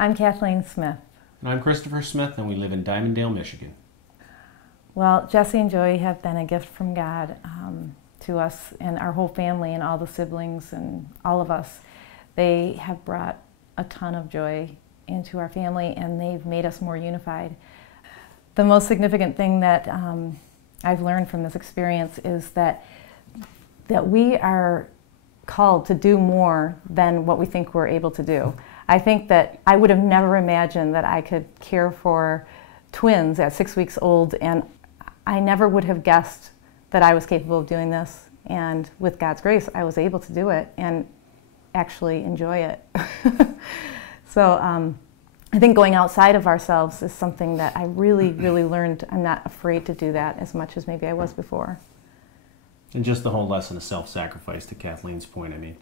I'm Kathleen Smith. And I'm Christopher Smith, and we live in Dimondale, Michigan. Well, Jesse and Joey have been a gift from God to us and our whole family and all the siblings and all of us. They have brought a ton of joy into our family, and they've made us more unified. The most significant thing that I've learned from this experience is that we are called to do more than what we think we're able to do. I think that I would have never imagined that I could care for twins at 6 weeks old, and I never would have guessed that I was capable of doing this. And with God's grace, I was able to do it and actually enjoy it. So I think going outside of ourselves is something that I really, really learned. I'm not afraid to do that as much as maybe I was before. And just the whole lesson of self-sacrifice, to Kathleen's point. I mean,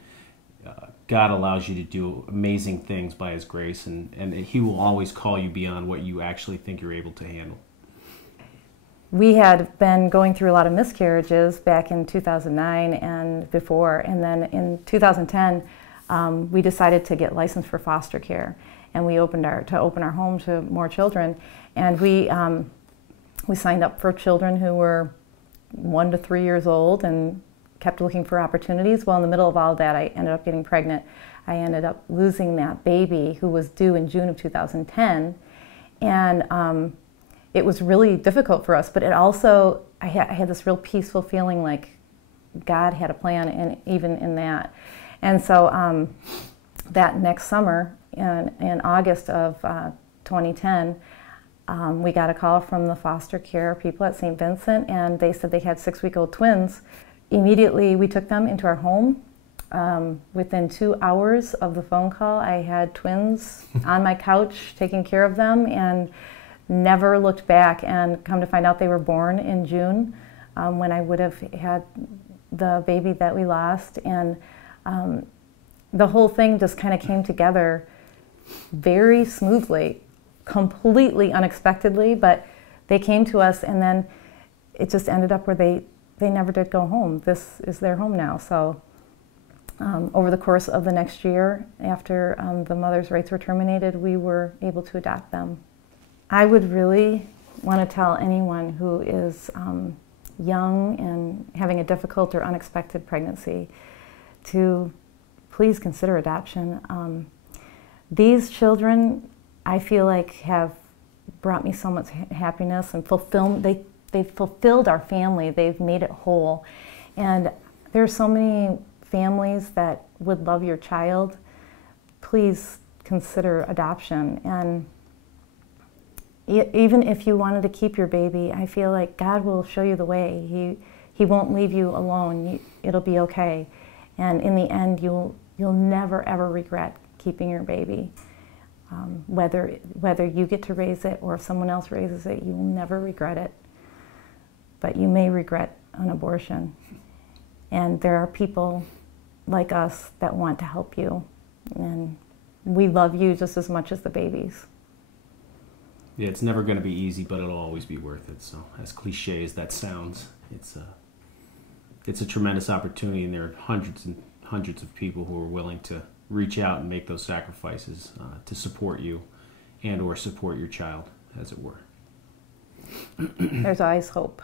God allows you to do amazing things by His grace, and He will always call you beyond what you actually think you're able to handle. We had been going through a lot of miscarriages back in 2009 and before, and then in 2010 we decided to get licensed for foster care, and we opened our home to more children, and we signed up for children who were 1 to 3 years old and kept looking for opportunities. Well, in the middle of all of that, I ended up getting pregnant. I ended up losing that baby who was due in June of 2010, and it was really difficult for us, but it also, I had this real peaceful feeling like God had a plan even in that. And so that next summer, in August of 2010, we got a call from the foster care people at St. Vincent, and they said they had 6-week-old twins. Immediately, we took them into our home. Within 2 hours of the phone call, I had twins on my couch taking care of them, and never looked back. And come to find out, they were born in June, when I would have had the baby that we lost. And the whole thing just kind of came together very smoothly, completely unexpectedly, but they came to us, and then it just ended up where they never did go home. This is their home now. So over the course of the next year, after the mother's rights were terminated, we were able to adopt them. I would really want to tell anyone who is young and having a difficult or unexpected pregnancy to please consider adoption. These children, I feel like, have brought me so much happiness and fulfillment. They've fulfilled our family. They've made it whole. And there are so many families that would love your child. Please consider adoption. And even if you wanted to keep your baby, I feel like God will show you the way. He won't leave you alone. It'll be okay. And in the end, you'll never ever regret keeping your baby. Whether you get to raise it or if someone else raises it, you will never regret it. But you may regret an abortion. And there are people like us that want to help you. And we love you just as much as the babies. Yeah, it's never going to be easy, but it'll always be worth it. So, as cliche as that sounds, it's a tremendous opportunity, and there are hundreds and hundreds of people who are willing to reach out and make those sacrifices to support you and or support your child, as it were. There's always hope.